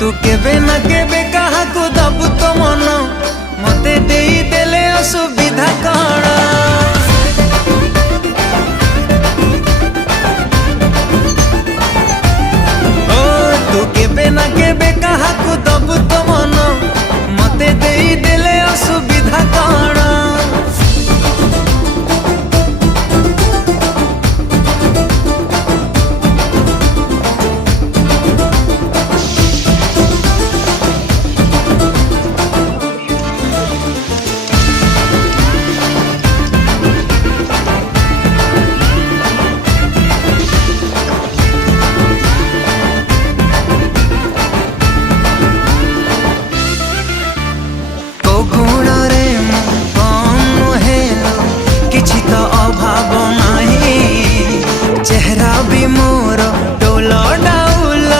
तू केबे ना केबे कहा को दबु तो मन मते देई देले असुविधा कण ओ तू केबे ना केबे कहा को दबु तो मन मते देई देले असुविधा कण अभाव नहीं चेहरा भी मोर डोल डाउल